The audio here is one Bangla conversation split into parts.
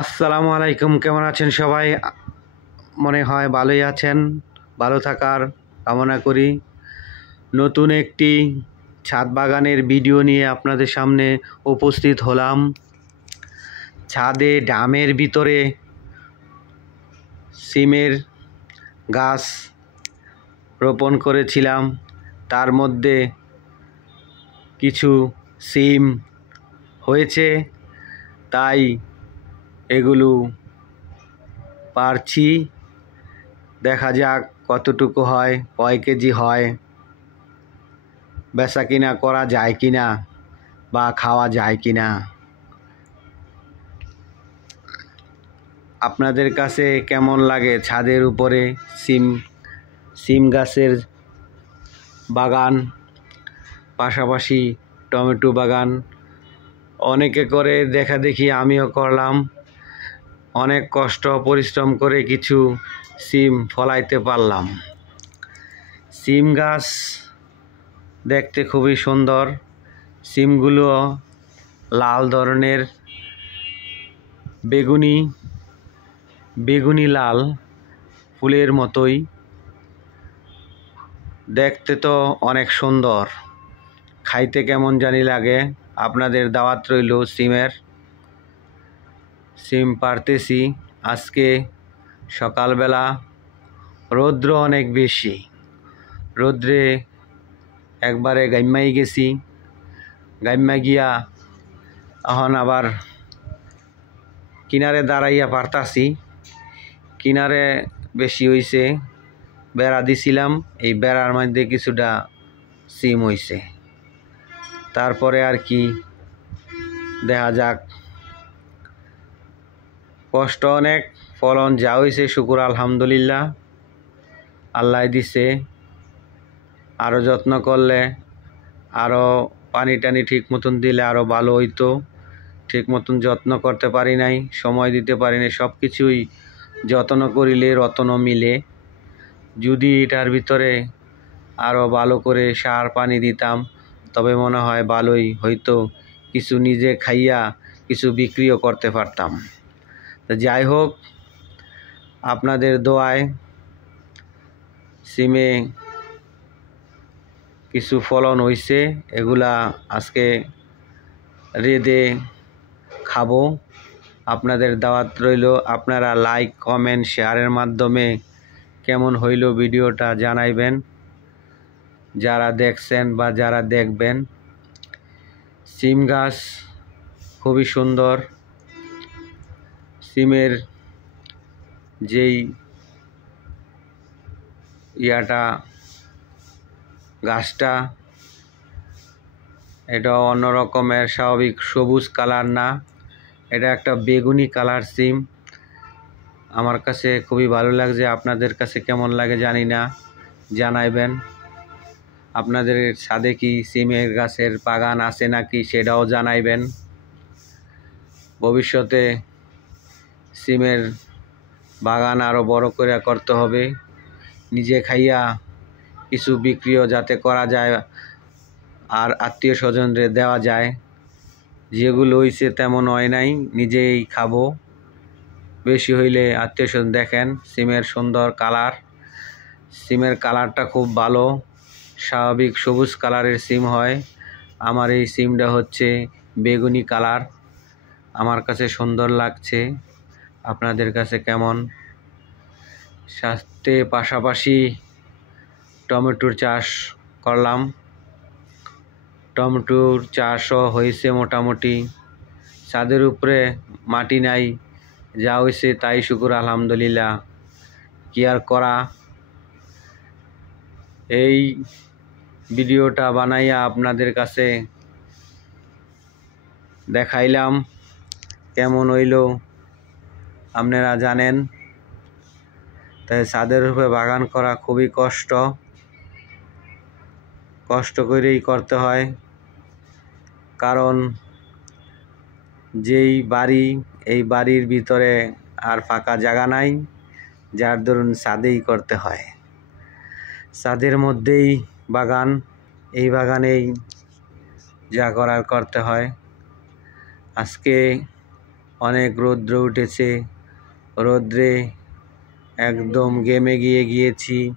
আসসালামু আলাইকুম। কেমন আছেন সবাই? মনে হয় ভালোই আছেন। ভালো থাকার কামনা করি। নতুন একটি ছাদ বাগানের ভিডিও নিয়ে আপনাদের সামনে উপস্থিত হলাম। ছাদে ড্রামের ভিতরে সিমের গাছ রোপণ করেছিলাম। তার মধ্যে কিছু সিম হয়েছে, তাই এগুলো পারছি। দেখা যাক কতটুকু হয়, কয় কেজি হয়, বেচা কিনা করা যায় কিনা বা খাওয়া যায় কিনা। আপনাদের কাছে কেমন লাগে ছাদের উপরে সিম গাছের বাগান, পাশাপাশি টমেটো বাগান? অনেকে করে দেখা দেখি আমিও করলাম। অনেক কষ্ট পরিশ্রম করে কিছু সিম ফলাইতে পারলাম। সিম গাছ দেখতে খুবই সুন্দর। সিমগুলো লাল ধরনের, বেগুনি লাল ফুলের মতোই দেখতে, তো অনেক সুন্দর। খাইতে কেমন জানি লাগে। আপনাদের দাওয়াত রইল সিমের। সিম পারতেছি আজকে সকালবেলা। রৌদ্র অনেক বেশি, রৌদ্রে একবারে গাইম্মাই গেছি। গাইম্মা গিয়া এখন আবার কিনারে দাঁড়াইয়া পারতাছি। কিনারে বেশি হইছে, বেড়া দিছিলাম, এই বেড়ার মধ্যে কিছুটা সিম হইছে। তারপরে আর কি দেখা যাক। কষ্ট অনেক, ফলন যা হয়েছে শুকুর আলহামদুলিল্লাহ, আল্লাহ দিছে। আরও যত্ন করলে, আরও পানি টানি ঠিক মতন দিলে আরও ভালো হইতো। ঠিক মতন যত্ন করতে পারি নাই, সময় দিতে পারি নাই। সব কিছুই যত্ন করিলে রত্ন মিলে। যদি এটার ভিতরে আরও ভালো করে সার পানি দিতাম, তবে মনে হয় ভালোই হইতো। কিছু নিজে খাইয়া কিছু বিক্রিও করতে পারতাম। যাই হোক, আপনাদের দোয়ায় সিমে কিছু ফলন হইছে। এগুলা আজকে রেঁধে খাবো। আপনাদের দাওয়াত রইল। আপনারা লাইক, কমেন্ট, শেয়ারের মাধ্যমে কেমন হইল ভিডিওটা জানাইবেন, যারা দেখছেন বা যারা দেখবেন। সিম গাছ খুবই সুন্দর। সিমের যেই গাছটা, এটা অন্য রকমের, স্বাভাবিক সবুজ কালার না, এটা একটা বেগুনি কালার সিম। আমার কাছে খুবই ভালো লাগছে। আপনাদের কাছে কেমন লাগে জানি না, জানাইবেন। আপনাদের ছাদে কি সিমের গাছের বাগান আছে নাকি সেটাও জানাইবেন। ভবিষ্যতে সিমের বাগান আরও বড় করে করতে হবে। নিজে খাইয়া কিছু বিক্রিও যাতে করা যায়, আর আত্মীয় স্বজনদের দেওয়া যায়। যেগুলো হইছে তেমন হয় নাই, নিজেই খাবো। বেশি হইলে আত্মীয় স্বজন। দেখেন সিমের সুন্দর কালার। সিমের কালারটা খুব ভালো, স্বাভাবিক সবুজ কালারের সিম হয়। আমার এই সিমটা হচ্ছে বেগুনি কালার। আমার কাছে সুন্দর লাগছে। আপনাদের কাছে কেমন? সাথে পাশাপাশি টমেটোর চাষ করলাম। টমেটোর চাষও হয়েছে মোটামুটি। ছাদের উপরে মাটি নাই, যা হয়েছে তাই শুকুর আলহামদুলিল্লাহ। কি আর করা। এই ভিডিওটা বানাইয়া আপনাদের কাছে দেখাইলাম। কেমন হইল আপনারা জানেন। তাই ছাদের উপরে বাগান করা খুবই কষ্ট করেই করতে হয়। কারণ যেই বাড়ি, এই বাড়ির ভিতরে আর ফাঁকা জায়গা নাই, যার দরুন ছাদেই করতে হয়। ছাদের মধ্যেই বাগান, এই বাগানেই যা করার করতে হয়। আজকে অনেক রৌদ্র উঠেছে, রৌদ্রে একদম ঘেমে গিয়েছি।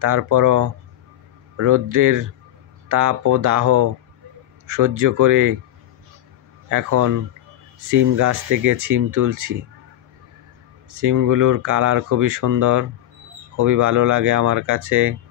তারপরও রৌদ্রের তাপ ও দাহ সহ্য করে এখন সিম গাছ থেকে সিম তুলছি। সিমগুলোর কালার খুবই সুন্দর, খুবই ভালো লাগে আমার কাছে।